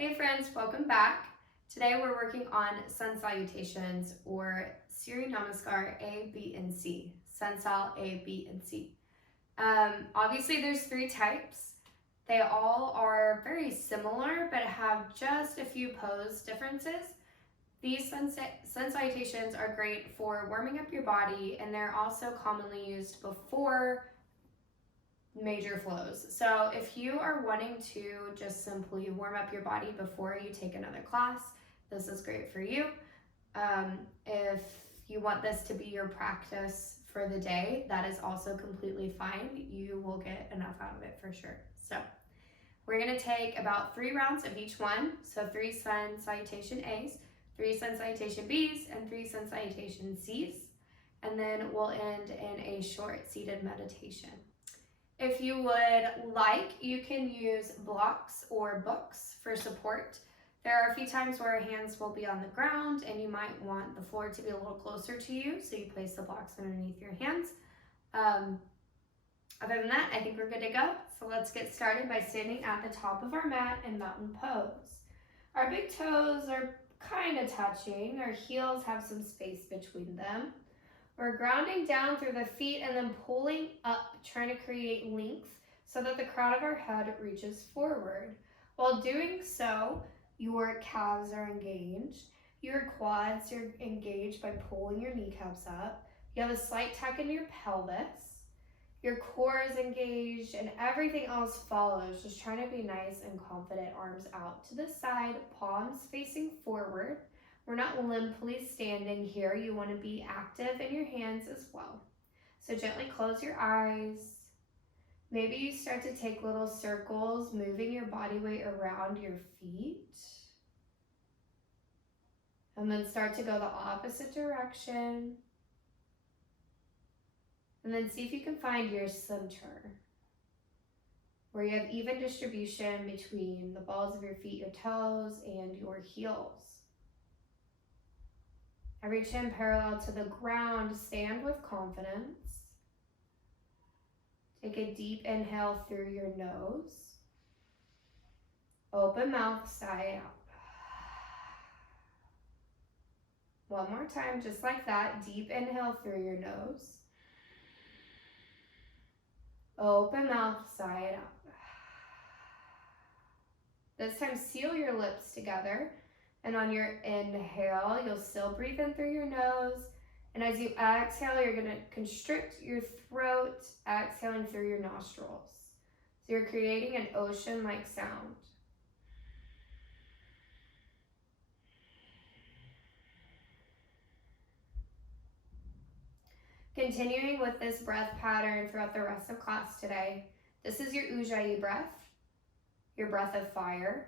Hey friends, welcome back. Today we're working on sun salutations or Surya Namaskar A, B, and C. Sun Sal A, B, and C. Obviously there's three types. They all are very similar but have just a few pose differences. These sun salutations are great for warming up your body, and they're also commonly used before major flows. So if you are wanting to just simply warm up your body before you take another class, this is great for you. If you want this to be your practice for the day, that is also completely fine. You will get enough out of it for sure. So we're going to take about 3 rounds of each one. So 3 sun salutation A's, 3 sun salutation B's, and 3 sun salutation C's. And then we'll end in a short seated meditation. If you would like, you can use blocks or books for support. There are a few times where hands will be on the ground and you might want the floor to be a little closer to you, so you place the blocks underneath your hands. Other than that, I think we're good to go. So let's get started by standing at the top of our mat in mountain pose. Our big toes are kind of touching. Our heels have some space between them. We're grounding down through the feet and then pulling up, trying to create length so that the crown of our head reaches forward. While doing so, your calves are engaged, your quads are engaged by pulling your kneecaps up. You have a slight tuck in your pelvis. Your core is engaged and everything else follows. Just trying to be nice and confident. Arms out to the side, palms facing forward. We're not limply standing here. You want to be active in your hands as well. So gently close your eyes. Maybe you start to take little circles, moving your body weight around your feet. And then start to go the opposite direction. And then see if you can find your center, where you have even distribution between the balls of your feet, your toes, and your heels. Every chin parallel to the ground, stand with confidence. Take a deep inhale through your nose. Open mouth, sigh out. One more time, just like that. Deep inhale through your nose. Open mouth, sigh it out. This time, seal your lips together. And on your inhale, you'll still breathe in through your nose. And as you exhale, you're going to constrict your throat, exhaling through your nostrils. So you're creating an ocean-like sound. Continuing with this breath pattern throughout the rest of class today, this is your Ujjayi breath, your breath of fire.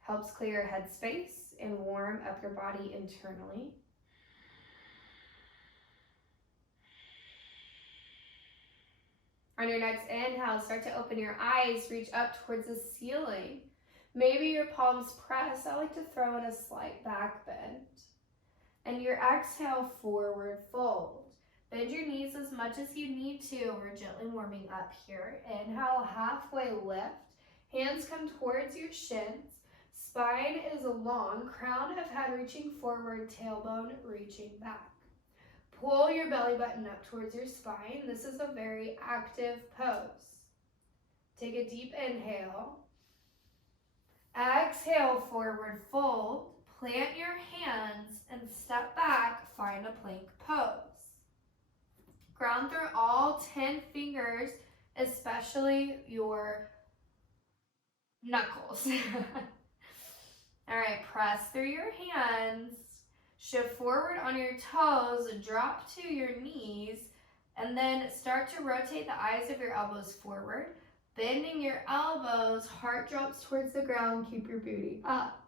Helps clear your headspace and warm up your body internally. On your next inhale, start to open your eyes, reach up towards the ceiling. Maybe your palms press. I like to throw in a slight back bend. And your exhale, forward fold. Bend your knees as much as you need to. We're gently warming up here. Inhale, halfway lift. Hands come towards your shins. Spine is long, crown of head reaching forward, tailbone reaching back. Pull your belly button up towards your spine. This is a very active pose. Take a deep inhale. Exhale, forward fold. Plant your hands and step back, find a plank pose. Ground through all 10 fingers, especially your knuckles. All right, press through your hands, shift forward on your toes, drop to your knees, and then start to rotate the eyes of your elbows forward. Bending your elbows, heart drops towards the ground, keep your booty up.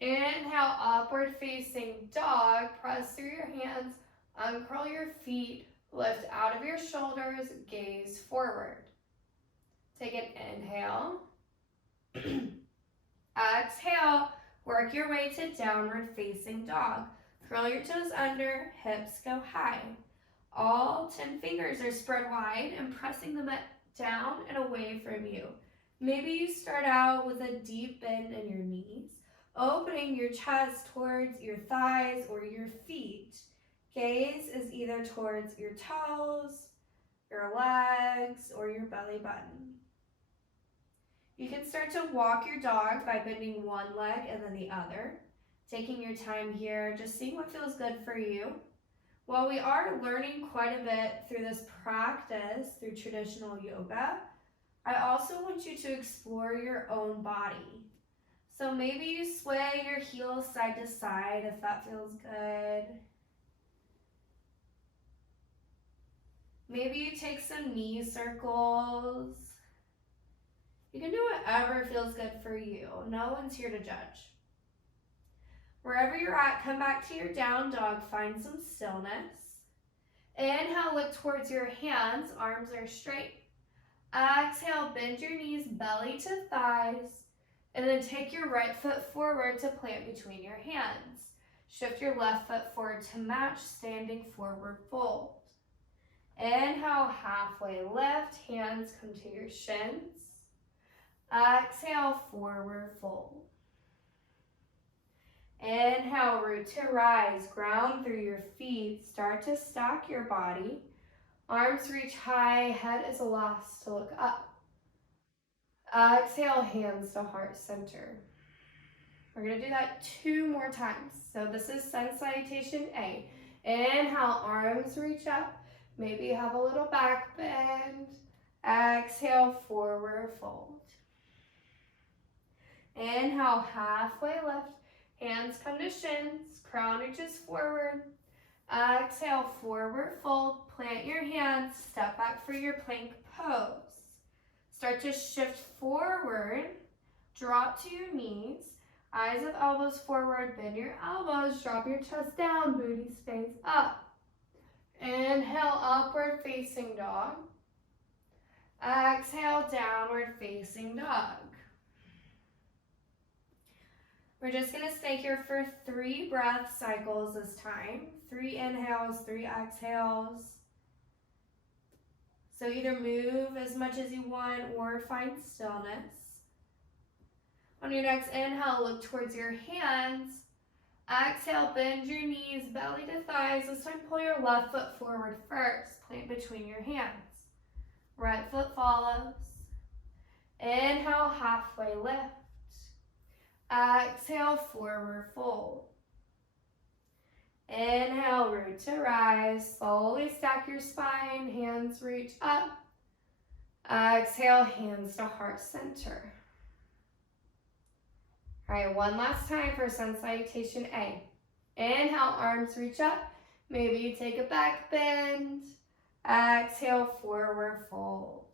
Inhale, upward facing dog, press through your hands, uncurl your feet, lift out of your shoulders, gaze forward. Take an inhale. Exhale, work your way to downward facing dog. Curl your toes under, hips go high. All 10 fingers are spread wide and pressing them down and away from you. Maybe you start out with a deep bend in your knees, opening your chest towards your thighs or your feet. Gaze is either towards your toes, your legs, or your belly button. You can start to walk your dog by bending one leg and then the other. Taking your time here, just seeing what feels good for you. While we are learning quite a bit through this practice, through traditional yoga, I also want you to explore your own body. So maybe you sway your heels side to side if that feels good. Maybe you take some knee circles. You can do whatever feels good for you. No one's here to judge. Wherever you're at, come back to your down dog. Find some stillness. Inhale, look towards your hands. Arms are straight. Exhale, bend your knees, belly to thighs. And then take your right foot forward to plant between your hands. Shift your left foot forward to match, standing forward fold. Inhale, halfway lift, hands come to your shins. Exhale, forward fold. Inhale, root to rise, ground through your feet, start to stack your body. Arms reach high, head is lost to look up. Exhale, hands to heart center. We're going to do that 2 more times. So this is Sun Salutation A. Inhale, arms reach up. Maybe you have a little back bend. Exhale, forward fold. Inhale, halfway lift. Hands come to shins. Crown reaches forward. Exhale, forward fold. Plant your hands. Step back for your plank pose. Start to shift forward. Drop to your knees. Eyes of elbows forward. Bend your elbows. Drop your chest down. Booty stays up. Inhale, upward facing dog. Exhale, downward facing dog. We're just going to stay here for 3 breath cycles this time. 3 inhales, 3 exhales. So either move as much as you want or find stillness. On your next inhale, look towards your hands. Exhale, bend your knees, belly to thighs. This time, pull your left foot forward first. Plant between your hands. Right foot follows. Inhale, halfway lift. Exhale, forward fold. Inhale, root to rise. Slowly stack your spine. Hands reach up. Exhale, hands to heart center. All right, one last time for Sun Salutation A. Inhale, arms reach up. Maybe you take a back bend. Exhale, forward fold.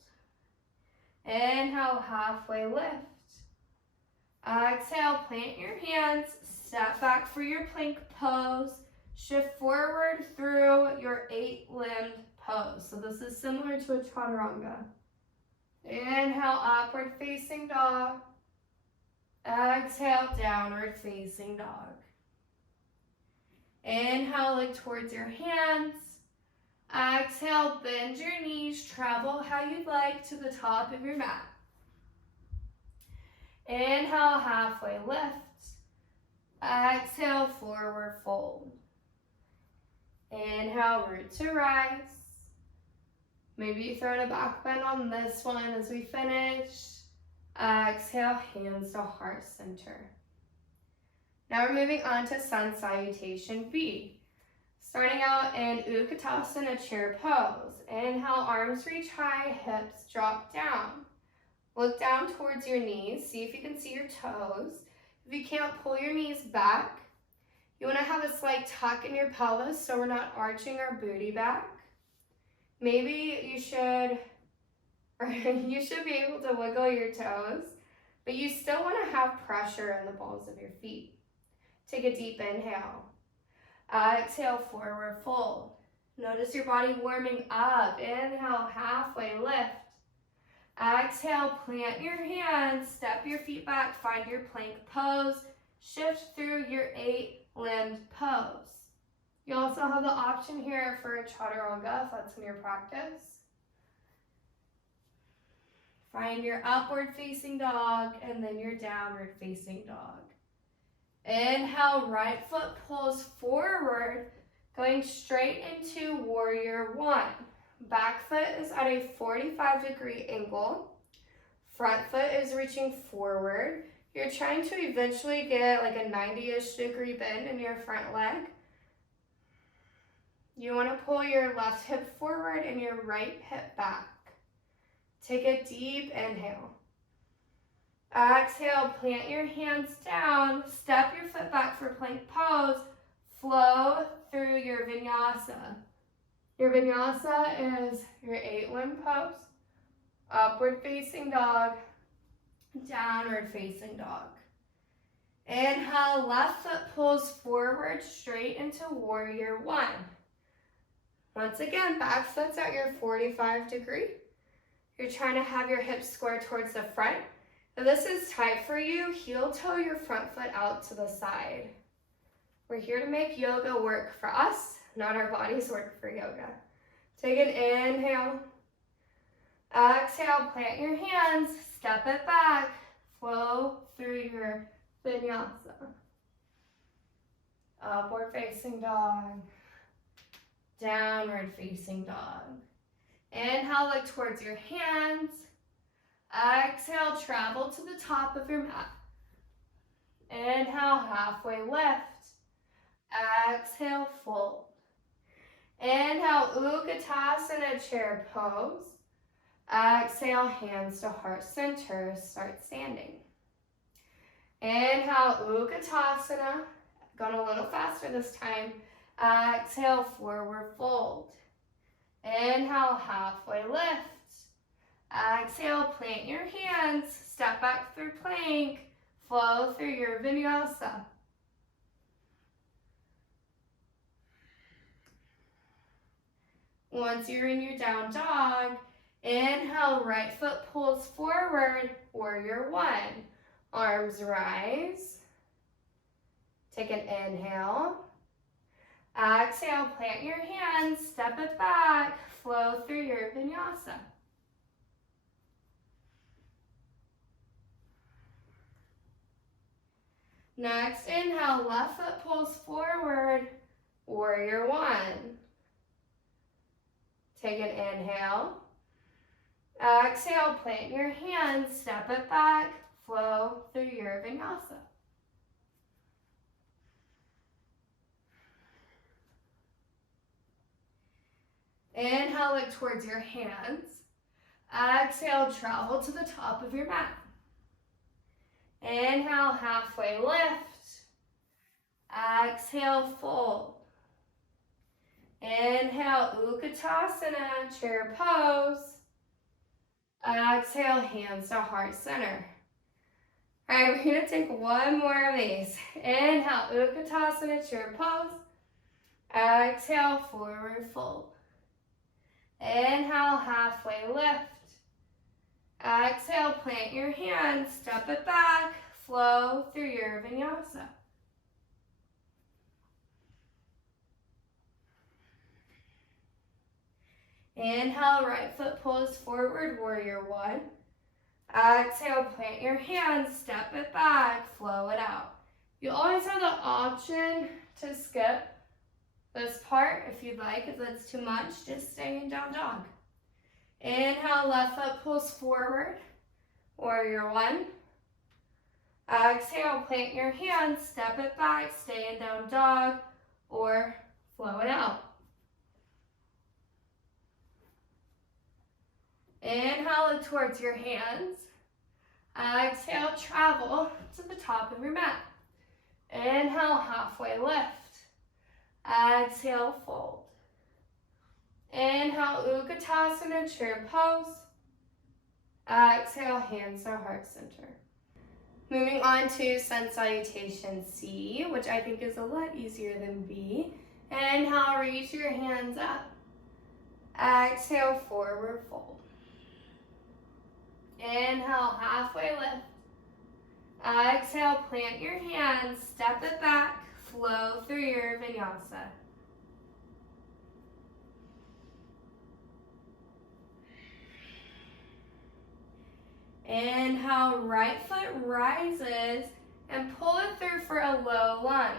Inhale, halfway lift. Exhale, plant your hands. Step back for your plank pose. Shift forward through your 8-limbed pose. So this is similar to a chaturanga. Inhale, upward facing dog. Exhale, downward facing dog. Inhale, look towards your hands. Exhale, bend your knees. Travel how you'd like to the top of your mat. Inhale, halfway lift. Exhale, forward fold. Inhale, root to rise. Maybe you throw in a back bend on this one as we finish. Exhale, hands to heart center. Now we're moving on to Sun Salutation B. Starting out in Utkatasana, chair pose. Inhale, arms reach high, hips drop down. Look down towards your knees. See if you can see your toes. If you can't, pull your knees back. You want to have a slight tuck in your pelvis so we're not arching our booty back. Maybe you should be able to wiggle your toes, but you still want to have pressure in the balls of your feet. Take a deep inhale. Exhale, forward fold. Notice your body warming up. Inhale, halfway lift. Exhale, plant your hands, step your feet back, find your plank pose, shift through your 8-limbed pose. You also have the option here for a chaturanga if that's in your practice. Find your upward facing dog and then your downward facing dog. Inhale, right foot pulls forward, going straight into warrior one. Back foot is at a 45-degree angle. Front foot is reaching forward. You're trying to eventually get like a 90-ish degree bend in your front leg. You want to pull your left hip forward and your right hip back. Take a deep inhale. Exhale, plant your hands down, step your foot back for plank pose, flow through your vinyasa. Your vinyasa is your 8-limb pose, upward facing dog, downward facing dog. Inhale, left foot pulls forward straight into warrior one. Once again, back foot's at your 45-degree. You're trying to have your hips square towards the front. If this is tight for you, heel toe your front foot out to the side. We're here to make yoga work for us, not our bodies work for yoga. Take an inhale. Exhale, plant your hands, step it back, flow through your vinyasa. Upward facing dog, downward facing dog. Inhale, look towards your hands. Exhale, travel to the top of your mat. Inhale, halfway lift. Exhale, fold. Inhale, Utkatasana, chair pose. Exhale, hands to heart center, start standing. Inhale, Utkatasana. Going a little faster this time. Exhale, forward fold. Inhale, halfway lift. Exhale, plant your hands, step back through plank, flow through your vinyasa. Once you're in your down dog, inhale, right foot pulls forward, warrior one. Arms rise. Take an inhale. Exhale, plant your hands, step it back, flow through your vinyasa. Next, inhale, left foot pulls forward, warrior one. Take an inhale. Exhale, plant your hands, step it back, flow through your vinyasa. Inhale, look towards your hands. Exhale, travel to the top of your mat. Inhale, halfway lift. Exhale, fold. Inhale, Utkatasana, chair pose. Exhale, hands to heart center. All right, we're gonna take one more of these. Inhale, Utkatasana, chair pose. Exhale, forward fold. Inhale, halfway lift. Exhale, plant your hands, step it back, flow through your vinyasa. Inhale, right foot pulls forward, warrior one. Exhale, plant your hands, step it back, flow it out. You always have the option to skip this part if you'd like. If that's too much, just stay in down dog. Inhale, left foot pulls forward, warrior one. Exhale, plant your hands, step it back, stay in down dog, or flow it out. Inhale, look towards your hands. Exhale, travel to the top of your mat. Inhale, halfway lift. Exhale, fold. Inhale, Utkatasana, chair pose. Exhale, hands to heart center. Moving on to Sun Salutation C, which I think is a lot easier than B. Inhale, reach your hands up. Exhale, forward fold. Inhale, halfway lift. Exhale, plant your hands, step it back, flow through your vinyasa. Inhale, right foot rises and pull it through for a low lunge.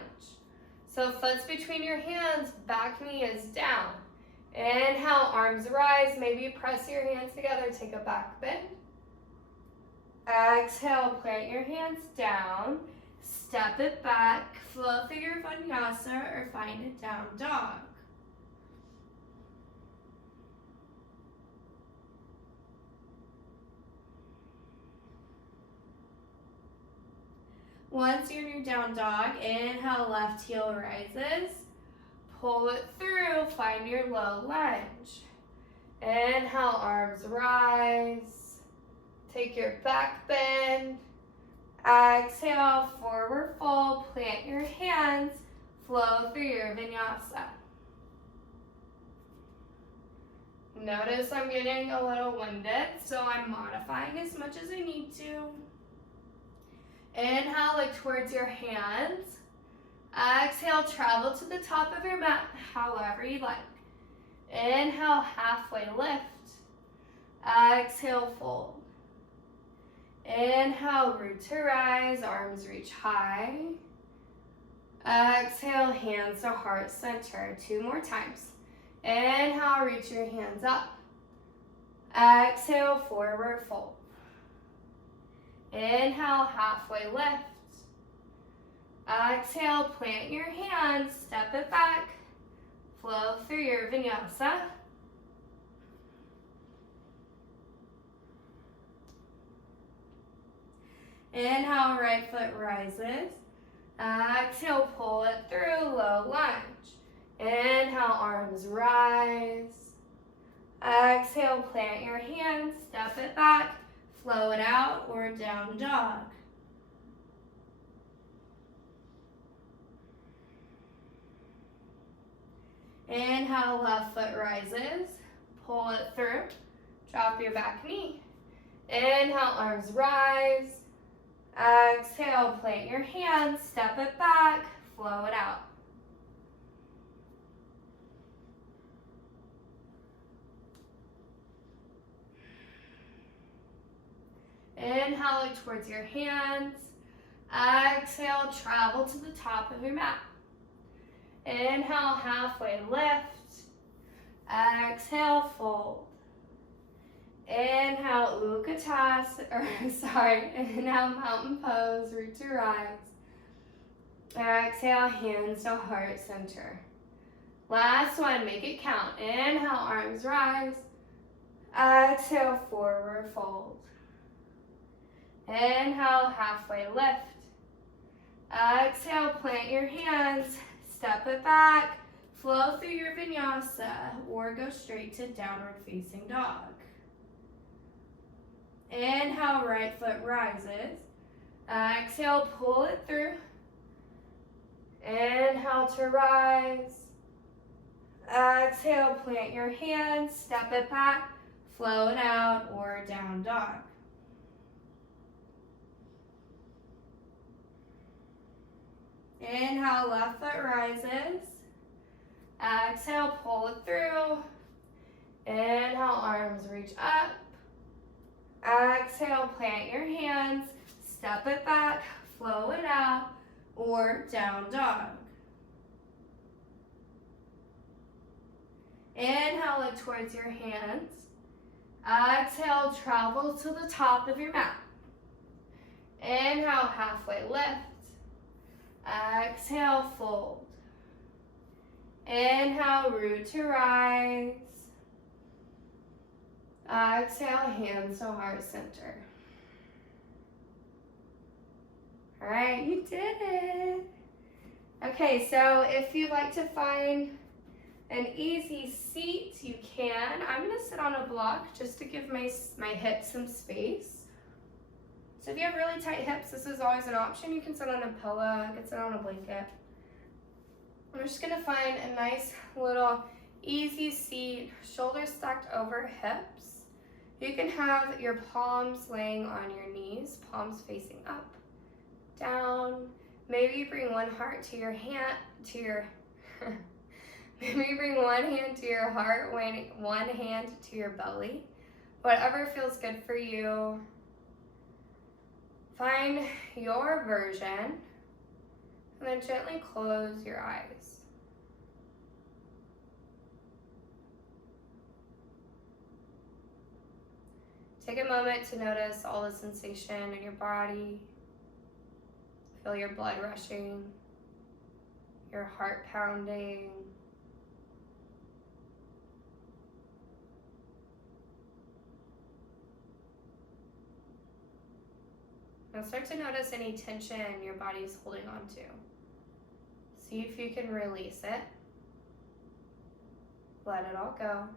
So foot's between your hands, back knee is down. Inhale, arms rise, maybe press your hands together, take a back bend. Exhale, plant your hands down, step it back, flow through your vinyasa or find a down dog. Once you're in your down dog, inhale, left heel rises. Pull it through, find your low lunge. Inhale, arms rise. Take your back bend. Exhale, forward fold, plant your hands, flow through your vinyasa. Notice I'm getting a little winded, so I'm modifying as much as I need to. Inhale, look towards your hands. Exhale, travel to the top of your mat, however you like. Inhale, halfway lift. Exhale, fold. Inhale, root to rise, arms reach high. Exhale, hands to heart center. 2 more times. Inhale, reach your hands up. Exhale, forward fold. Inhale, halfway lift. Exhale, plant your hands, step it back, flow through your vinyasa. Inhale, right foot rises. Exhale, pull it through, low lunge. Inhale, arms rise. Exhale, plant your hands, step it back, flow it out, or down dog. Inhale, left foot rises. Pull it through. Drop your back knee. Inhale, arms rise. Exhale, plant your hands, step it back, flow it out. Inhale, look towards your hands. Exhale, travel to the top of your mat. Inhale, halfway lift. Exhale, fold. Inhale, inhale, mountain pose, root to rise. Exhale, hands to heart center. Last one, make it count. Inhale, arms rise. Exhale, forward fold. Inhale, halfway lift. Exhale, plant your hands, step it back, flow through your vinyasa, or go straight to downward facing dog. Inhale, right foot rises. Exhale, pull it through. Inhale to rise. Exhale, plant your hands, step it back, flow it out, or down dog. Inhale, left foot rises. Exhale, pull it through. Inhale, arms reach up. Exhale, plant your hands, step it back, flow it out, or down dog. Inhale, look towards your hands. Exhale, travel to the top of your mat. Inhale, halfway lift. Exhale, fold. Inhale, root to rise. Exhale, hands to heart center. All right, you did it. Okay, so if you'd like to find an easy seat, you can. I'm gonna sit on a block just to give my hips some space. So if you have really tight hips, this is always an option. You can sit on a pillow, you can sit on a blanket. I'm just gonna find a nice little easy seat, shoulders stacked over hips. You can have your palms laying on your knees, palms facing up, down. Maybe you bring one heart to your hand, maybe you bring one hand to your heart, one hand to your belly. Whatever feels good for you. Find your version and then gently close your eyes. Take a moment to notice all the sensation in your body. Feel your blood rushing, your heart pounding. Now start to notice any tension your body's holding on to. See if you can release it. Let it all go.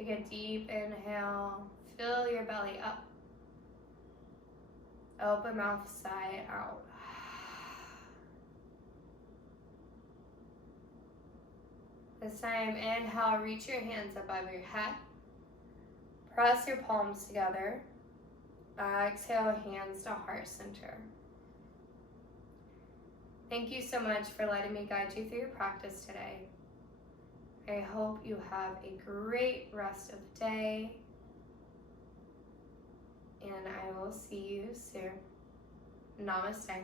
Take a deep inhale. Fill your belly up. Open mouth, sigh out. This time, inhale, reach your hands above your head. Press your palms together. Exhale, hands to heart center. Thank you so much for letting me guide you through your practice today. I hope you have a great rest of the day, and I will see you soon. Namaste.